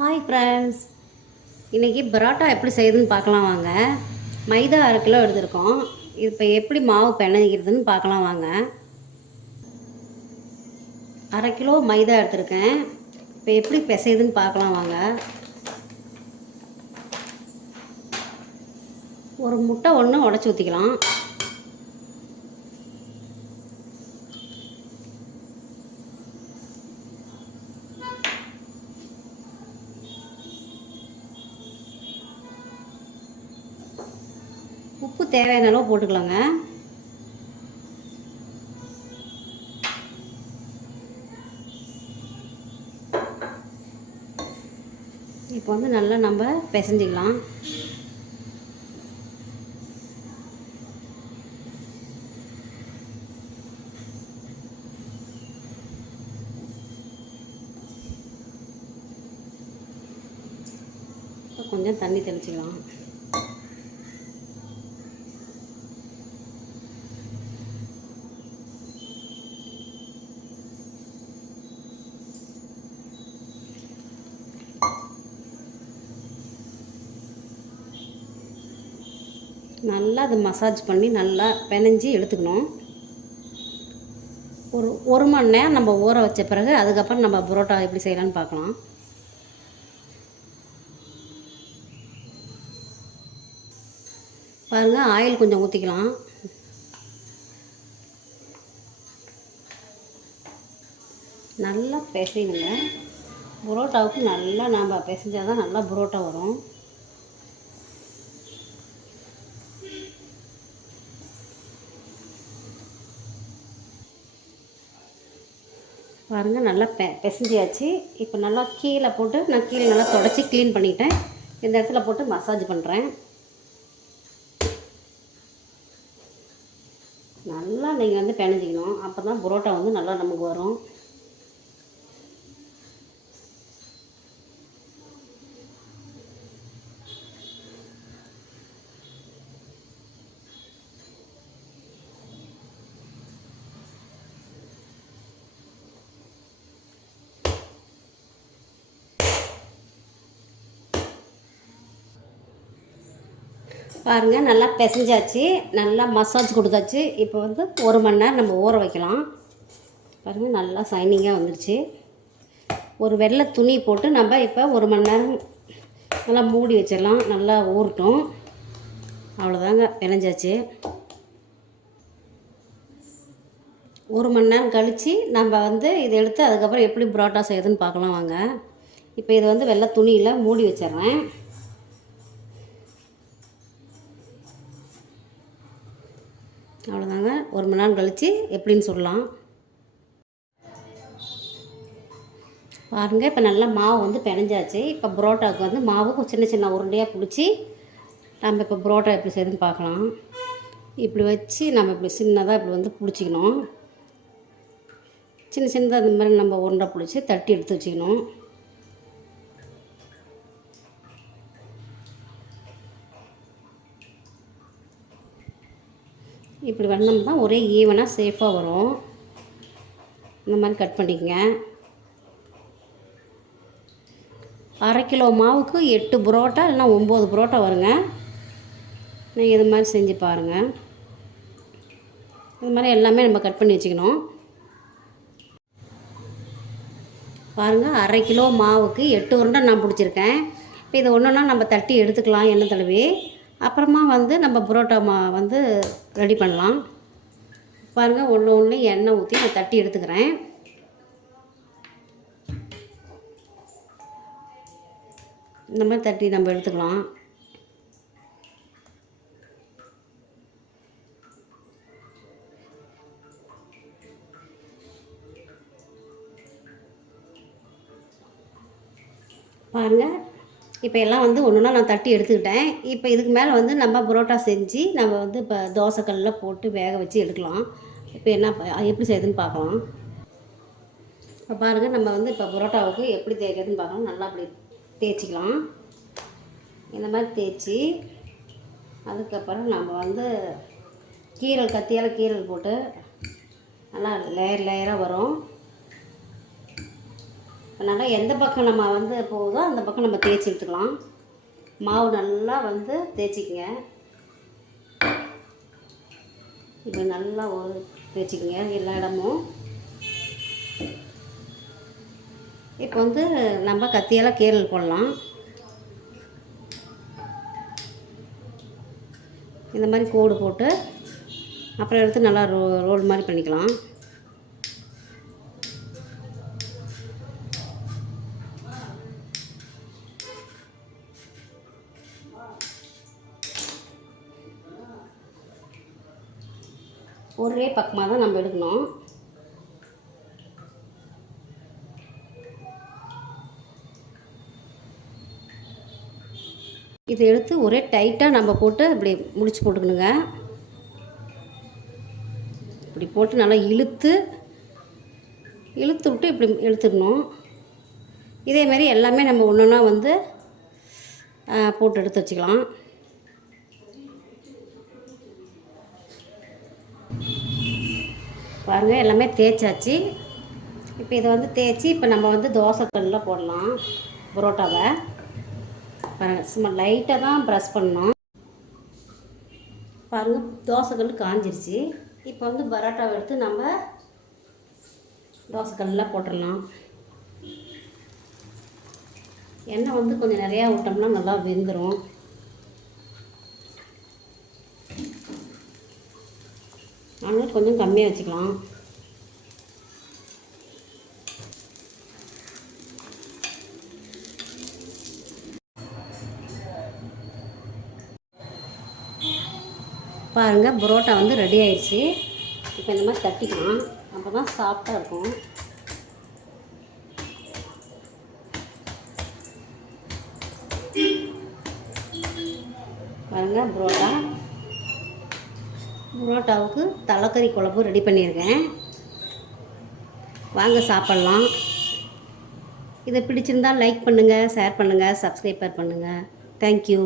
Hi friends, இன்றைக்கி பரோட்டா எப்படி செய்யுதுன்னு பார்க்கலாம் வாங்க. மைதா 1/2 கிலோ எடுத்துருக்கோம். இப்போ எப்படி மாவு பிணைக்கிறதுன்னு பார்க்கலாம் வாங்க. 1/2 கிலோ மைதா எடுத்துருக்கேன். இப்போ எப்படி பிசையுதுன்னு பார்க்கலாம் வாங்க. ஒரு முட்டை ஒன்று உடச்சி ஊற்றிக்கலாம். உப்பு தேவையான அளவு போட்டுக்கலாங்க. இப்போ வந்து நல்லா நம்ம பிசைஞ்சிக்கலாம். கொஞ்சம் தண்ணி தெளிச்சிக்கலாம். நல்லா அதை மசாஜ் பண்ணி நல்லா பிணைஞ்சி எடுத்துக்கணும். ஒரு மணி நேரம் நம்ம ஊற வச்ச பிறகு அதுக்கப்புறம் நம்ம பரோட்டா எப்படி செய்யலான்னு பார்க்கலாம். பாருங்கள், ஆயில் கொஞ்சம் ஊற்றிக்கலாம். நல்லா பிசைனுங்க. பரோட்டாவுக்கு நல்லா நம்ம பிசைஞ்சால் தான் நல்லா பரோட்டா வரும். பாருங்கள், நல்லா பிசைஞ்சியாச்சு. இப்போ நல்லா கீழே போட்டு நான் கீழே நல்லா தொடச்சி க்ளீன் பண்ணிட்டேன். இந்த இடத்துல போட்டு மசாஜ் பண்ணுறேன். நல்லா நீங்கள் வந்து பிணைஞ்சிக்கணும். அப்போ தான் பரோட்டா வந்து நல்லா நமக்கு வரும். பாருங்கள், நல்லா பிசைஞ்சாச்சு, நல்லா மசாஜ் கொடுத்தாச்சு. இப்போ வந்து 1 மணி நேரம் நம்ம ஊற வைக்கலாம். பாருங்கள், நல்லா சைனிங்காக வந்துடுச்சு. ஒரு வெள்ளை துணி போட்டு நம்ம இப்போ 1 மணி நேரம் நல்லா மூடி வச்சிடலாம். நல்லா ஊறட்டும். அவ்வளோதாங்க, பிணைஞ்சாச்சு. 1 மணி நேரம் கழித்து நம்ம வந்து இதை எடுத்து அதுக்கப்புறம் எப்படி பரோட்டா செய்யுதுன்னு பார்க்கலாம் வாங்க. இப்போ இதை வந்து வெள்ளை துணியில் மூடி வச்சிட்றேன். அவ்வளோதாங்க, 1 மணி நேரம் கழித்து எப்படின்னு சொல்லலாம். பாருங்கள், இப்போ நல்லா மாவு வந்து பிணைஞ்சாச்சு. இப்போ பரோட்டாவுக்கு வந்து மாவு சின்ன சின்ன உருண்டையாக பிடிச்சி நம்ம இப்போ பரோட்டா எப்படி செய்யுதுன்னு பார்க்கலாம். இப்படி வச்சு நம்ம இப்படி சின்னதாக இப்படி வந்து பிடிச்சிக்கணும். சின்ன சின்னதாக இந்த மாதிரி நம்ம உருண்டை பிடிச்சி தட்டி எடுத்து வச்சுக்கணும். இப்படி பண்ணோம்னா ஒரே ஈவனாக சேஃபாக வரும். இந்த மாதிரி கட் பண்ணிக்கங்க. 1/2 கிலோ மாவுக்கு 8 பரோட்டா இல்லைனா 9 பரோட்டா வருங்க. நீங்கள் இது மாதிரி செஞ்சு பாருங்கள். இது மாதிரி எல்லாமே நம்ம கட் பண்ணி வச்சுக்கணும். பாருங்கள், 1/2 கிலோ மாவுக்கு 8 உருண்டை நான் பிடிச்சிருக்கேன். இப்போ இதை ஒன்றுனா நம்ம தட்டி எடுத்துக்கலாம் எண்ணெய் தடவி. அப்புறமா வந்து நம்ம பரோட்டா வந்து ரெடி பண்ணலாம். பாருங்கள், ஒன்று எண்ணெய் ஊற்றி நான் தட்டி எடுத்துக்கிறேன். இந்த மாதிரி தட்டி நம்ம எடுத்துக்கலாம். பாருங்கள், இப்போ எல்லாம் வந்து ஒன்றுனா நான் தட்டி எடுத்துக்கிட்டேன். இப்போ இதுக்கு மேலே வந்து நம்ம பரோட்டா செஞ்சு நம்ம வந்து இப்போ தோசைக்கல்லில் போட்டு வேக வச்சு எடுக்கலாம். இப்போ என்ன எப்படி செய்யுதுன்னு பார்க்கலாம். இப்போ பாருங்கள், நம்ம வந்து இப்போ பரோட்டாவுக்கு எப்படி தேய்க்கிறதுன்னு பார்க்கலாம். நல்லா அப்படி தேய்ச்சிக்கலாம். இந்த மாதிரி தேய்ச்சி அதுக்கப்புறம் நம்ம வந்து கத்தியால் கீரல் போட்டு நல்லா லேயராக வரும். அதனால் எந்த பக்கம் நம்ம வந்து போகுதோ அந்த பக்கம் நம்ம தேய்ச்சி எடுத்துக்கலாம். மாவு நல்லா வந்து தேய்ச்சிக்கங்க. இப்படி நல்லா தேய்ச்சிக்கங்க எல்லா இடமும். இப்போ வந்து நம்ம கத்தியால் கீரல் போடலாம். இந்த மாதிரி கோடு போட்டு அப்புறம் எடுத்து நல்லா ரோல் மாதிரி பண்ணிக்கலாம். ஒரே பக்கமாக தான் நம்ம எடுக்கணும். இதை எடுத்து ஒரே டைட்டாக நம்ம போட்டு இப்படி முடிச்சு போட்டுக்கணுங்க. இப்படி போட்டு நல்லா இழுத்து விட்டு இப்படி இழுத்துக்கணும். இதேமாரி எல்லாமே நம்ம ஒன்று ஒன்றா வந்து போட்டு எடுத்து வச்சுக்கலாம். பாருங்கள், எல்லாமே தேய்ச்சாச்சு. இப்போ இதை வந்து தேய்ச்சி இப்போ நம்ம வந்து தோசைக்கல்லில் போடலாம் பரோட்டாவை. பாருங்கள், சும்மா லைட்டாக தான் ப்ரெஸ் பண்ணணும். பாருங்கள், தோசைக்கல் காஞ்சிருச்சு. இப்போ வந்து பரோட்டாவை எடுத்து நம்ம தோசைக்கல்லில் போட்டுடலாம். எண்ணெய் வந்து கொஞ்சம் நிறையா விட்டோம்னா நல்லா வெந்துடும். அதனால் கொஞ்சம் கம்மியாக வச்சுக்கலாம். பாருங்கள், பரோட்டா வந்து ரெடி ஆயிடுச்சு. இப்போ இந்த மாதிரி தட்டிக்கலாம், அப்போ தான் சாஃப்டாக இருக்கும். பாருங்கள், பரோட்டாவுக்கு தலைக்கறி குழம்பு ரெடி பண்ணியிருக்கேன். வாங்க சாப்பிட்லாம். இதை பிடிச்சிருந்தால் லைக் பண்ணுங்கள், ஷேர் பண்ணுங்கள், சப்ஸ்கிரைப் பண்ணுங்கள். தேங்க்யூ.